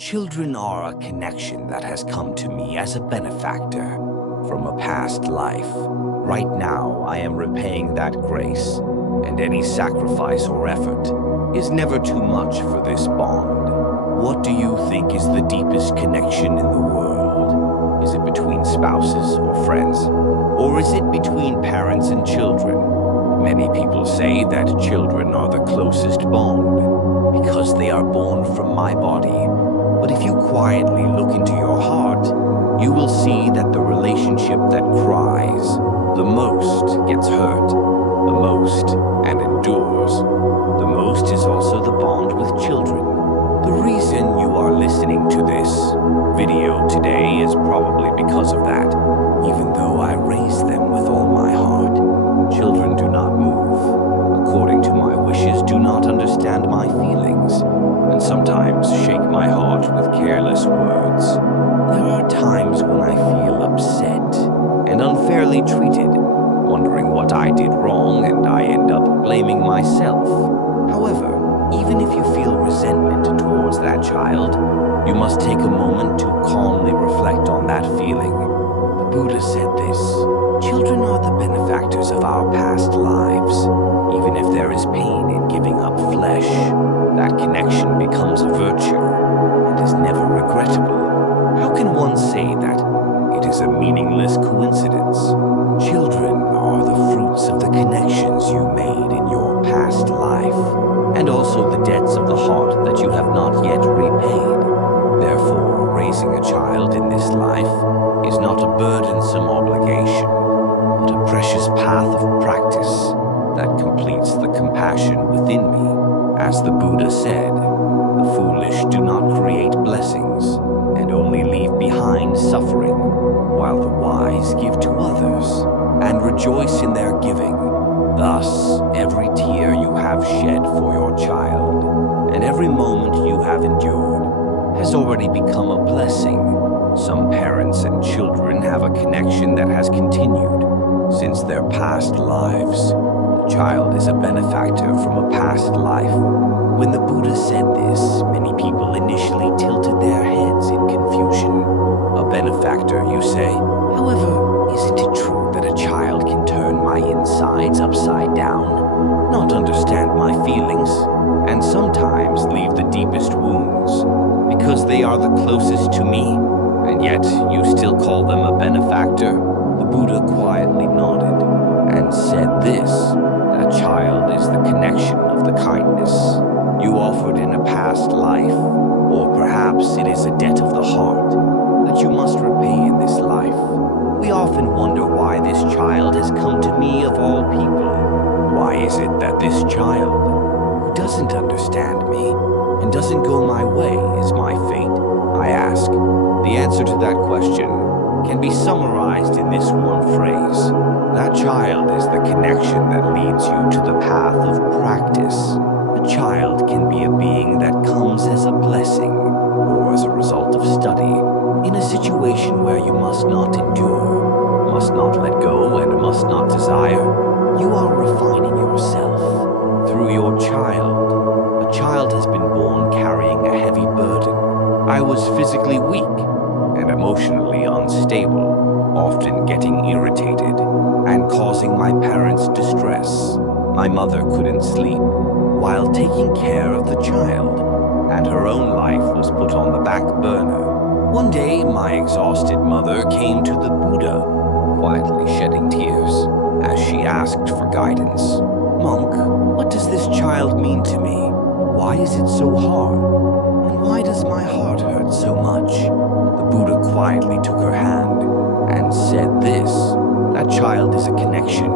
Children are a connection that has come to me as a benefactor from a past life. Right now, I am repaying that grace, and any sacrifice or effort is never too much for this bond. What do you think is the deepest connection in the world? Is it between spouses or friends? Or is it between parents and children? Many people say that children are the closest bond because they are born from my body. But if you quietly look into your heart, you will see that the relationship that cries the most gets hurt, the most, and endures. The most is also the bond with children. The reason you are listening to this video today is probably because of that, even though I raised them with all my heart. Children do not move, according to my wishes, do not understand my feelings, and sometimes shake my heart with careless words. There are times when I feel upset and unfairly treated, wondering what I did wrong, and I end up blaming myself. However, even if you feel resentment towards that child, you must take a moment to calmly reflect on that feeling. The Buddha said this: children are the benefactors of our past lives. Even if there is pain in giving up flesh, that connection becomes a virtue and is never regrettable. How can one say that it is a meaningless coincidence? Children are the fruits of the connections you made in your past life, and also the debts of the heart that you have not yet repaid. Therefore, raising a child in this life is not a burdensome obligation, but a precious path of practice that completes the compassion within me. As the Buddha said, the foolish do not create blessings and only leave behind suffering, while the wise give to others and rejoice in their giving. Thus, every tear you have shed for your child and every moment you have endured has already become a blessing. Some parents and children have a connection that has continued since their past lives. The child is a benefactor from a past life. When the Buddha said this, many people initially tilted their heads in confusion. A benefactor, you say? However, isn't it true that a child can turn my insides upside down, not understand my feelings, and sometimes leave the deepest wounds because they are the closest to me, and yet you still call them a benefactor? The Buddha quietly nodded and said this: that child is the connection of the kindness you offered in a past life, or perhaps it is a debt of the heart that you must repay in this life. We often wonder why this child has come to me of all people. Why is it that this child, who doesn't understand me and doesn't go my way, is my fate? I ask. The answer to that question can be summarized in this one phrase: that child is the connection that leads you to the path of practice. A child can be a being that comes as a blessing or as a result of study in a situation where you must not endure, must not let go, and must not desire. You are refining yourself through your child. A child has been born carrying a heavy burden. I was physically weak and emotionally unstable, often getting irritated and causing my parents distress. My mother couldn't sleep while taking care of the child, and her own life was put on the back burner. One day, my exhausted mother came to the Buddha, quietly shedding tears, as she asked for guidance. Monk, what does this child mean to me? Why is it so hard? And why does my heart hurt so much? The Buddha quietly took her hand and said this: that child is a connection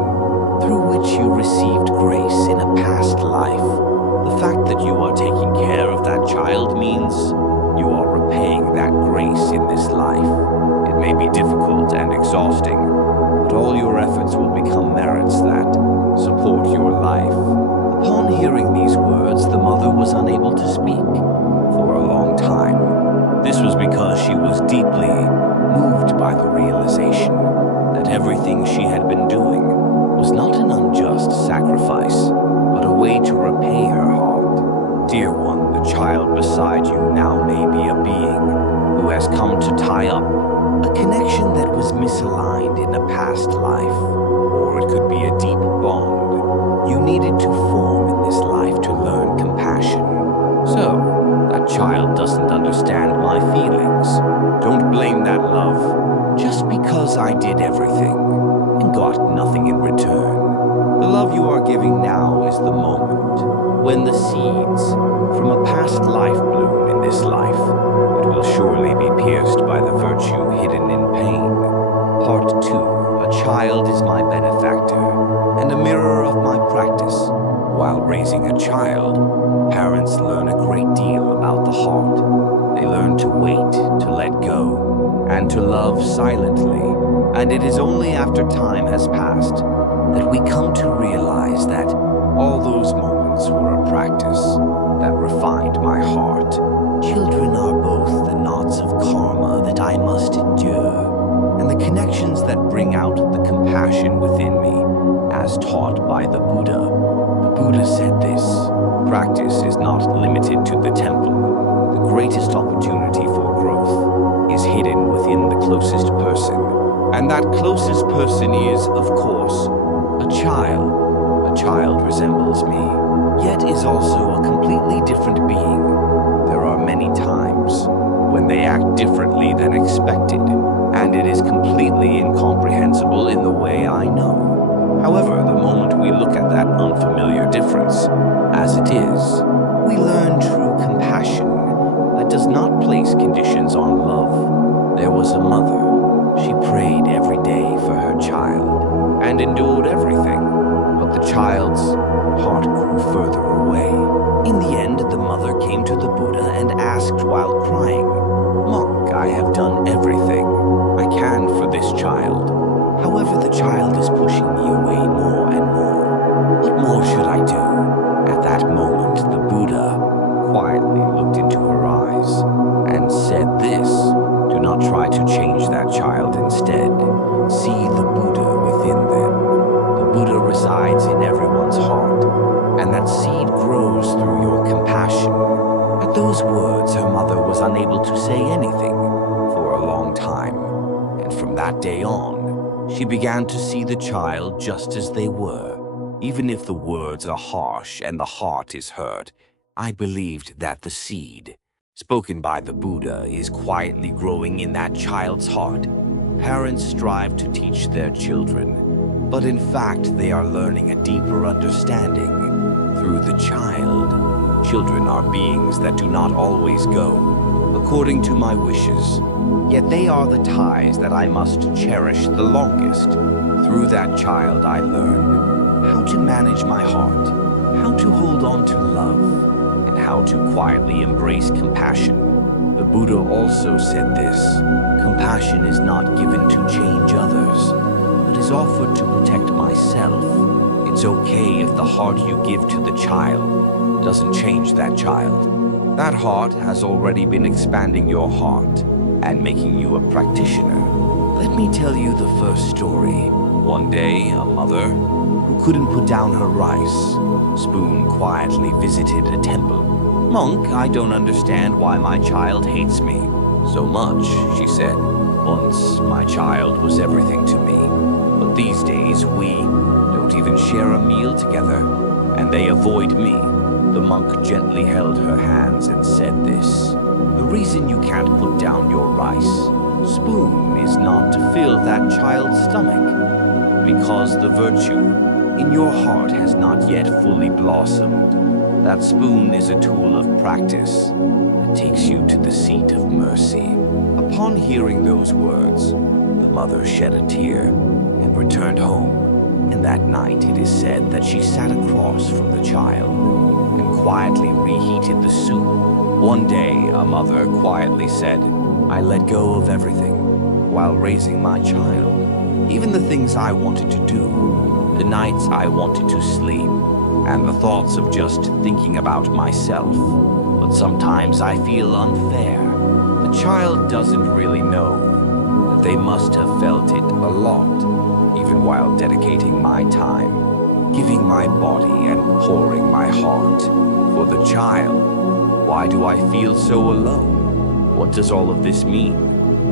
through which you received grace in a past life. The fact that you are taking care of that child means you are repaying that grace in this life. It may be difficult and exhausting, but all your efforts will become merits that support your life. Upon hearing these words, the mother was unable to speak for a long time. This was because she was deeply moved by the realization that everything she had been doing was not an unjust sacrifice, but a way to repay her heart. Dear one, the child beside you now may be a being who has come to tie up a connection that was misaligned in a past life, or it could be a deep bond you needed to form in this life to learn compassion. So, that child doesn't understand my feelings. Don't blame that love just because I did everything and got nothing in return. The love you are giving now is the moment when the seeds from a past life bloom in this life. It will surely be pierced by the virtue hidden in pain. Part 2. A child is my benefactor and a mirror of my practice. While raising a child, parents learn a great deal about the heart. They learn to wait, to let go, and to love silently. And it is only after time has passed that we come to realize that all those moments were a practice that refined my heart. Children are both the knots of karma that I must endure, and the connections that bring out the compassion within me, as taught by the Buddha. The Buddha said this: practice is not limited to the temple. The greatest opportunity for growth is hidden within the closest person. And that closest person is, of course, a child. A child resembles me, yet is also a completely different being. There are many times when they act differently than expected, and it is completely incomprehensible in the way I know. However, the moment we look at that unfamiliar difference as it is, we learn true compassion that does not place conditions on love. There was a mother. She prayed every day for her child and endured everything, but the child's heart grew further away. In the end, the mother came to the Buddha and asked while crying, "Monk, I have done everything I can for this child. However, the child is pushing me away more and more. What more should I do?" At that moment, the Buddha quietly looked into her eyes and said this: "Do not try to change that child. Instead, see the Buddha within them. The Buddha resides in everyone's heart, and that seed grows through your compassion." At those words, her mother was unable to say anything for a long time, and from that day on, she began to see the child just as they were. Even if the words are harsh and the heart is hurt, I believed that the seed spoken by the Buddha is quietly growing in that child's heart. Parents strive to teach their children, but in fact they are learning a deeper understanding through the child. Children are beings that do not always go according to my wishes, yet they are the ties that I must cherish the longest. Through that child I learn how to manage my heart, how to hold on to love, and how to quietly embrace compassion. The Buddha also said this: compassion is not given to change others, but is offered to protect myself. It's okay if the heart you give to the child doesn't change that child. That heart has already been expanding your heart and making you a practitioner. Let me tell you the first story. One day, a mother who couldn't put down her rice spoon quietly visited a temple. "Monk, I don't understand why my child hates me so much," she said. "Once my child was everything to me, but these days we don't even share a meal together, and they avoid me." The monk gently held her hands and said this: "The reason you can't put down your rice spoon is not to fill that child's stomach, because the virtue in your heart has not yet fully blossomed. That spoon is a tool of practice that takes you to the seat of mercy." Upon hearing those words, the mother shed a tear and returned home. And that night it is said that she sat across from the child and quietly reheated the soup. One day, a mother quietly said, "I let go of everything while raising my child. Even the things I wanted to do, the nights I wanted to sleep, and the thoughts of just thinking about myself. But sometimes I feel unfair. The child doesn't really know that they must have felt it a lot, even while dedicating my time, giving my body and pouring my heart for the child. Why do I feel so alone? What does all of this mean?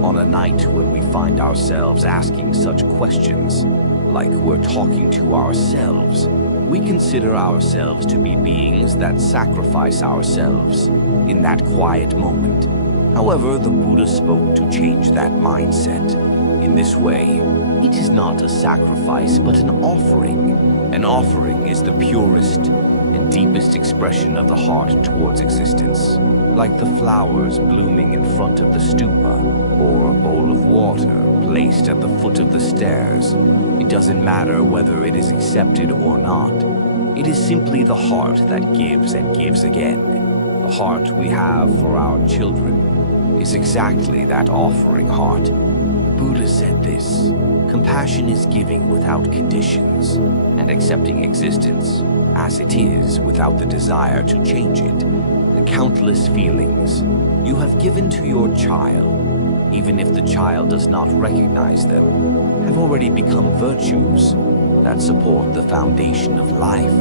On a night when we find ourselves asking such questions, like we're talking to ourselves, we consider ourselves to be beings that sacrifice ourselves in that quiet moment. However, the Buddha spoke to change that mindset. In this way, it is not a sacrifice but an offering. An offering is the purest and deepest expression of the heart towards existence. Like the flowers blooming in front of the stupa, or a bowl of water placed at the foot of the stairs. It doesn't matter whether it is accepted or not. It is simply the heart that gives and gives again. The heart we have for our children is exactly that offering heart. The Buddha said this: compassion is giving without conditions, and accepting existence as it is without the desire to change it. The countless feelings you have given to your child, even if the child does not recognize them, have already become virtues that support the foundation of life.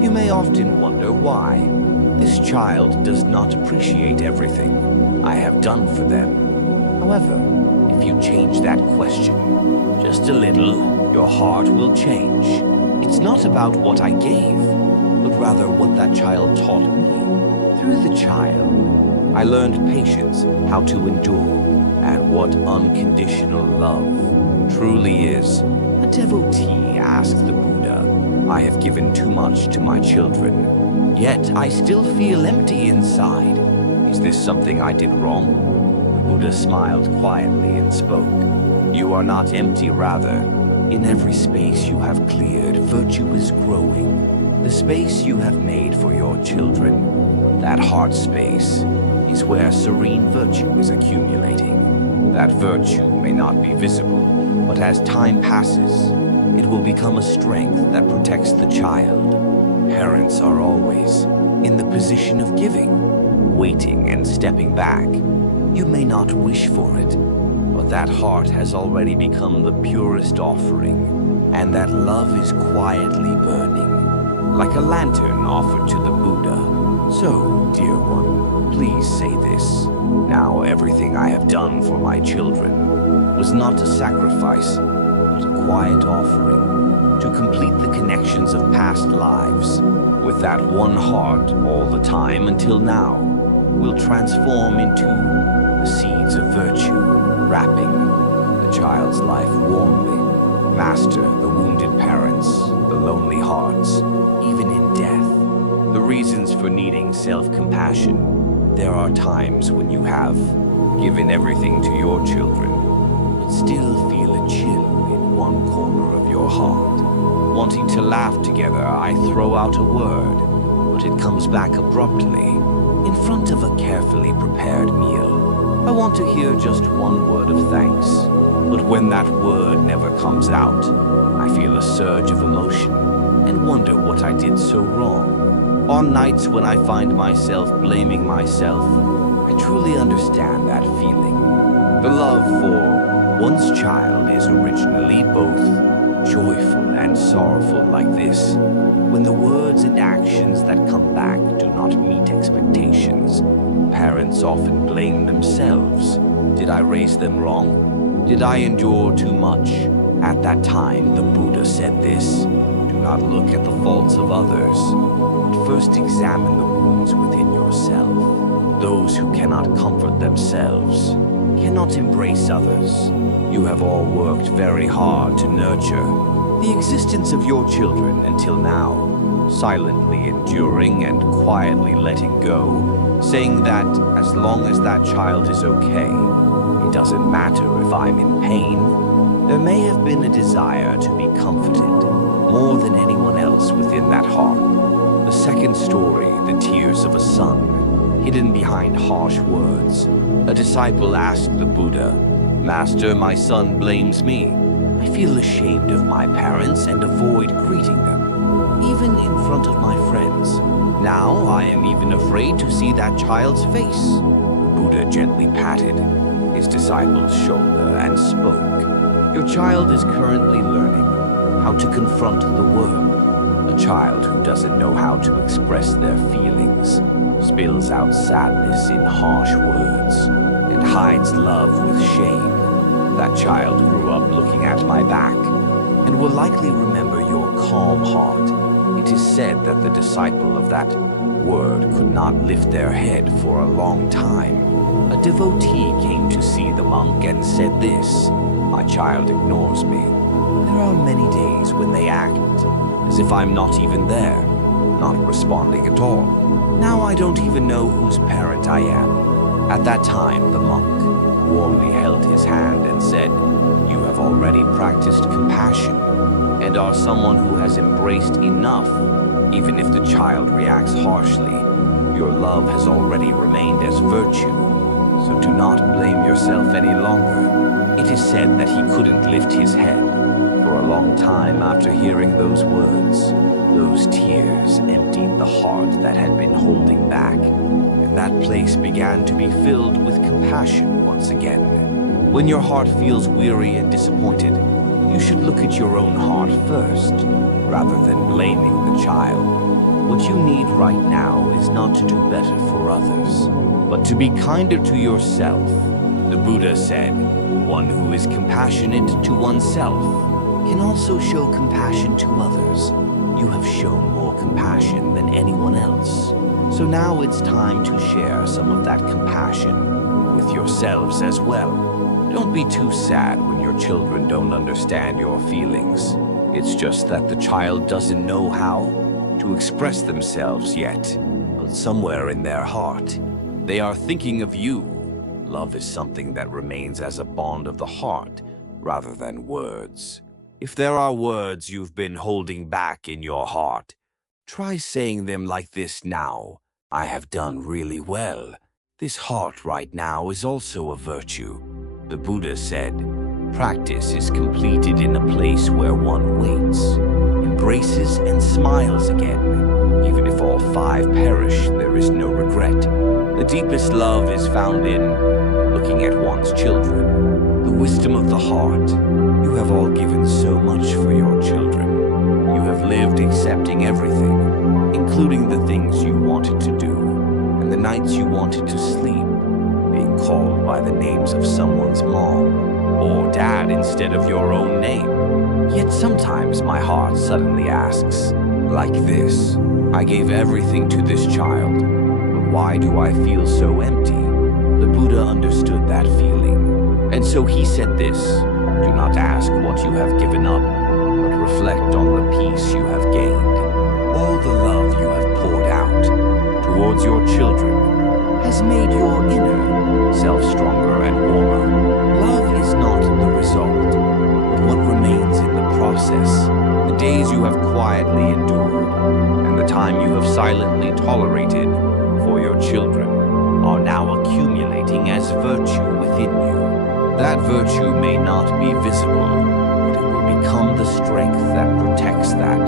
You may often wonder why this child does not appreciate everything I have done for them. However, if you change that question just a little, your heart will change. It's not about what I gave, but rather what that child taught me. Through the child, I learned patience, how to endure, and what unconditional love truly is. A devotee asked the Buddha, I have given too much to my children, yet I still feel empty inside. Is this something I did wrong? The Buddha smiled quietly and spoke. You are not empty, rather. In every space you have cleared, virtue is growing. The space you have made for your children, that heart space, is where serene virtue is accumulating. That virtue may not be visible, but as time passes, it will become a strength that protects the child. Parents are always in the position of giving, waiting and stepping back. You may not wish for it, but that heart has already become the purest offering, and that love is quietly burning, like a lantern offered to the Buddha. So, dear one, please say this. Now everything I have done for my children was not a sacrifice, but a quiet offering to complete the connections of past lives. With that one heart all the time until now, will transform into the seeds of virtue, wrapping the child's life warmly. Master the wounded parents, the lonely hearts, even in death. The reasons for needing self-compassion. There are times when you have given everything to your children, but still feel a chill in one corner of your heart. Wanting to laugh together, I throw out a word, but it comes back abruptly. In front of a carefully prepared meal, I want to hear just one word of thanks. But when that word never comes out, I feel a surge of emotion and wonder what I did so wrong. On nights when I find myself blaming myself, I truly understand that feeling. The love for one's child is originally both joyful and sorrowful like this. When the words and actions that come back do not meet expectations, parents often blame themselves. Did I raise them wrong? Did I endure too much? At that time, the Buddha said this: do not look at the faults of others, but first examine the wounds within yourself. Those who cannot comfort themselves cannot embrace others. You have all worked very hard to nurture the existence of your children until now, silently enduring and quietly letting go, saying that as long as that child is okay, it doesn't matter if I'm in pain. There may have been a desire to be comforted more than anyone else within that heart. The second story, the tears of a son, hidden behind harsh words. A disciple asked the Buddha, Master, my son blames me. I feel ashamed of my parents and avoid greeting them, even in front of my friends. Now I am even afraid to see that child's face. The Buddha gently patted his disciple's shoulder and spoke. Your child is currently learning how to confront the world. A child who doesn't know how to express their feelings, spills out sadness in harsh words, and hides love with shame. That child grew up looking at my back and will likely remember your calm heart. It is said that the disciple of that word could not lift their head for a long time. A devotee came to see the monk and said this: "My child ignores me. There are many days when they act as if I'm not even there, not responding at all. Now I don't even know whose parent I am." At that time, the monk warmly held his hand and said, "You have already practiced compassion and are someone who has embraced enough. Even if the child reacts harshly, your love has already remained as virtue. So do not blame yourself any longer." It is said that he couldn't lift his head for a long time after hearing those words. Those tears emptied the heart that had been holding back, and that place began to be filled with compassion once again. When your heart feels weary and disappointed, you should look at your own heart first, rather than blaming the child. What you need right now is not to do better for others, but to be kinder to yourself. The Buddha said, "One who is compassionate to oneself can also show compassion to others. You have shown more compassion than anyone else. So now it's time to share some of that compassion with yourselves as well. Don't be too sad when your children don't understand your feelings. It's just that the child doesn't know how to express themselves yet, but somewhere in their heart, they are thinking of you. Love is something that remains as a bond of the heart rather than words. If there are words you've been holding back in your heart, try saying them like this now: I have done really well. This heart right now is also a virtue." The Buddha said, "Practice is completed in a place where one waits, embraces and smiles again. Even if all five perish, there is no regret. The deepest love is found in looking at one's children. The wisdom of the heart. You have all given so much for your children. You have lived accepting everything, including the things you wanted to do, and the nights you wanted to sleep, being called by the names of someone's mom or dad instead of your own name. Yet sometimes my heart suddenly asks, like this: I gave everything to this child, but why do I feel so empty?" The Buddha understood that feeling, and so he said this: "Do not ask what you have given up, but reflect on the peace you have gained. All the love you have poured out towards your children has made your inner self stronger and warmer. Love is not the result, but what remains in the process. The days you have quietly endured, and the time you have silently tolerated for your children are now accumulating as virtue within you. That virtue may not be visible, but it will become the strength that protects that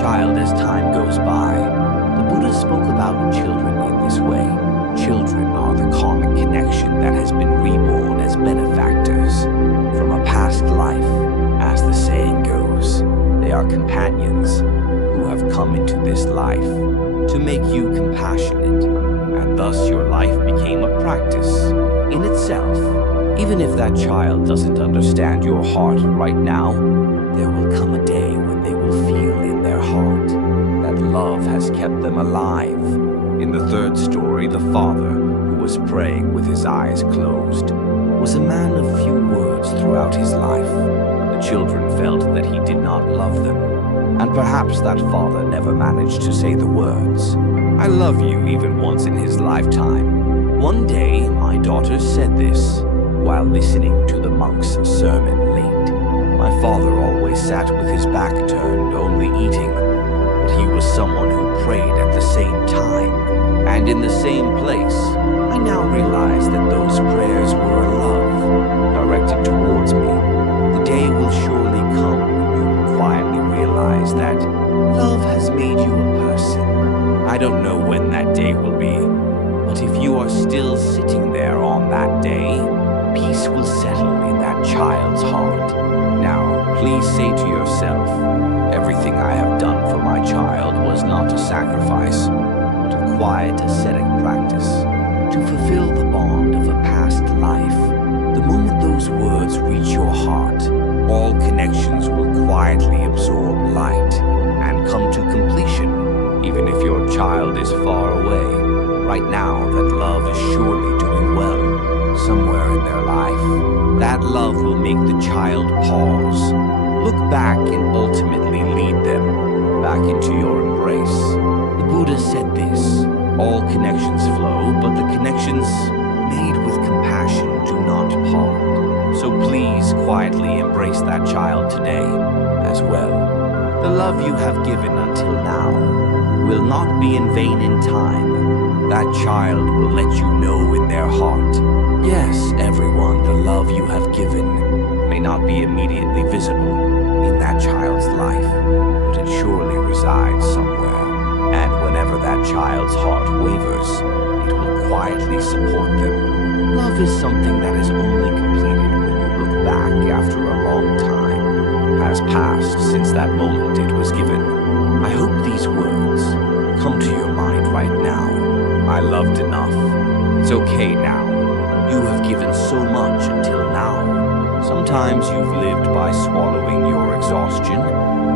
child as time goes by." The Buddha spoke about children in this way. Children are the karmic connection that has been reborn as benefactors from a past life. As the saying goes, they are companions who have come into this life to make you compassionate, and thus your life became a practice in itself. Even if that child doesn't understand your heart right now, there will come a day when they will feel in their heart that love has kept them alive. In the third story, the father, who was praying with his eyes closed, was a man of few words throughout his life. The children felt that he did not love them, and perhaps that father never managed to say the words, "I love you," even once in his lifetime. One day, my daughter said this while listening to the monk's sermon late. "My father always sat with his back turned, only eating, but he was someone who prayed at the same time and in the same place. I now realize that those prayers were a love directed towards me. The day will surely come when you will quietly realize that love has made you a person. I don't know when that day will be, but if you are still sitting there on that day, peace will settle in that child's heart. Now, please say to yourself, everything I have done for my child was not a sacrifice, but a quiet ascetic practice to fulfill the bond of a past life. The moment those words reach your heart, all connections will quietly absorb light and come to completion, even if your child is far away. Right now, that love is surely doing well, somewhere in their life. That love will make the child pause, look back, and ultimately lead them back into your embrace. The Buddha said this: all connections flow, but the connections made with compassion do not part. So please quietly embrace that child today as well. The love you have given until now will not be in vain in time. That child will let you know in their heart. Yes, everyone, the love you have given may not be immediately visible in that child's life, but it surely resides somewhere. And whenever that child's heart wavers, it will quietly support them. Love is something that is only completed when you look back after a long time has passed since that moment it was given. I hope these words come to your mind right now. I loved enough. It's okay now. You have given so much until now. Sometimes you've lived by swallowing your exhaustion,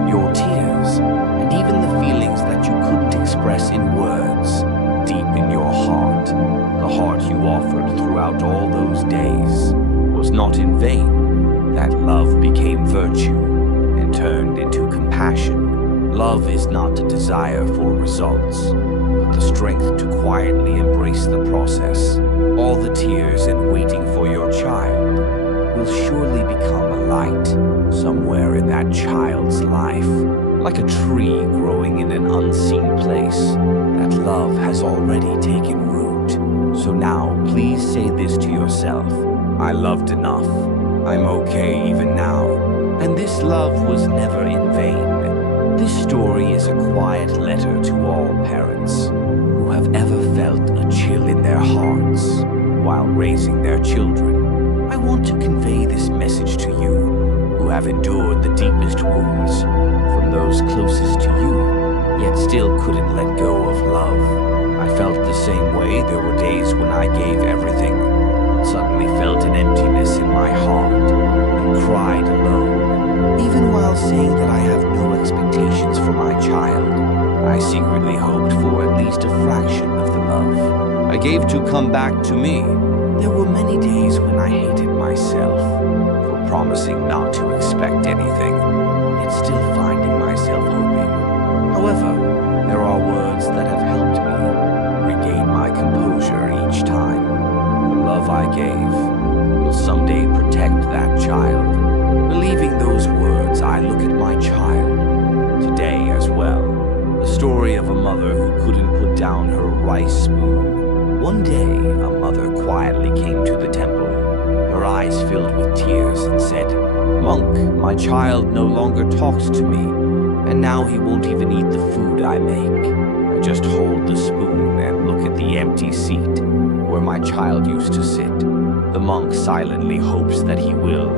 your tears, and even the feelings that you couldn't express in words. Deep in your heart, the heart you offered throughout all those days was not in vain. That love became virtue and turned into compassion. Love is not a desire for results, but the strength to quietly embrace the process. All the tears and waiting for your child will surely become a light somewhere in that child's life. Like a tree growing in an unseen place, that love has already taken root. So now, please say this to yourself: I loved enough. I'm okay even now. And this love was never in vain. This story is a quiet letter to all parents who have ever felt a chill in their hearts while raising their children. I want to convey this message to you who have endured the deepest wounds from those closest to you, yet still couldn't let go of love. I felt the same way. There were days when I gave everything, suddenly felt an emptiness in my heart, and cried alone. Even while saying that I have no expectations for my child, I secretly hoped for at least a fraction of the love I gave to come back to me. There were many days when I hated myself for promising not to expect anything, yet still finding myself hoping. However, there are words that have helped me regain my composure each time. The love I gave will someday protect that child. Believing those words, I look at my child today as well. The story of a mother who couldn't put down her rice spoon. One day, a mother quietly came to the temple, her eyes filled with tears, and said, "Monk, my child no longer talks to me, and now he won't even eat the food I make. I just hold the spoon and look at the empty seat where my child used to sit. The monk silently hopes that he will.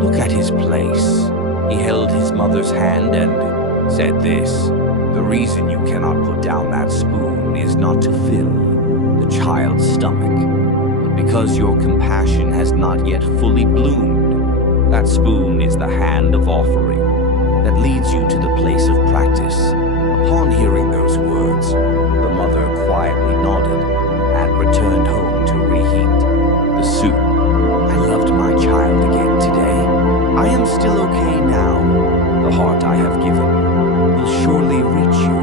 Look at his place." He held his mother's hand and said this: "The reason you cannot put down that spoon is not to fill the child's stomach, but because your compassion has not yet fully bloomed. That spoon is the hand of offering that leads you to the place of practice." Upon hearing those words, the mother quietly nodded and returned home to reheat the soup. I loved my child again today. I am still okay now. The heart I have given will surely reach you.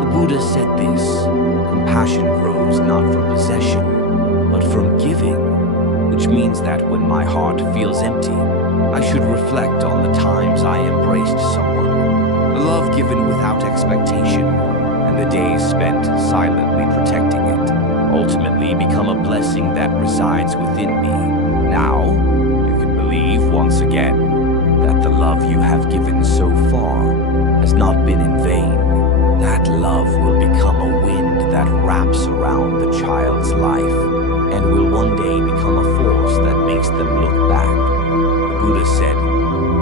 The Buddha said this: compassion grows not from possession, but from giving, which means that when my heart feels empty, I should reflect on the times I embraced someone. The love given without expectation, and the days spent silently protecting it, ultimately become a blessing that resides within me. Now, you can believe once again that the love you have given so far has not been in vain. That love will become a wind that wraps around the child's life and will one day become a force that makes them look back. The Buddha said,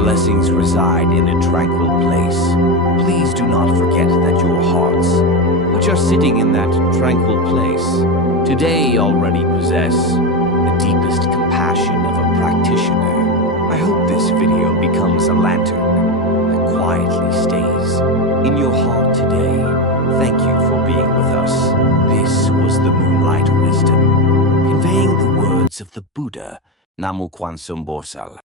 blessings reside in a tranquil place. Please do not forget that your hearts, which are sitting in that tranquil place, today already possess the deepest compassion of a practitioner. I hope this video becomes a lantern that quietly stays in your heart today. Thank you for being with us. This was the Moonlight Wisdom, conveying the words of the Buddha, Namu Kwan Sumbosal.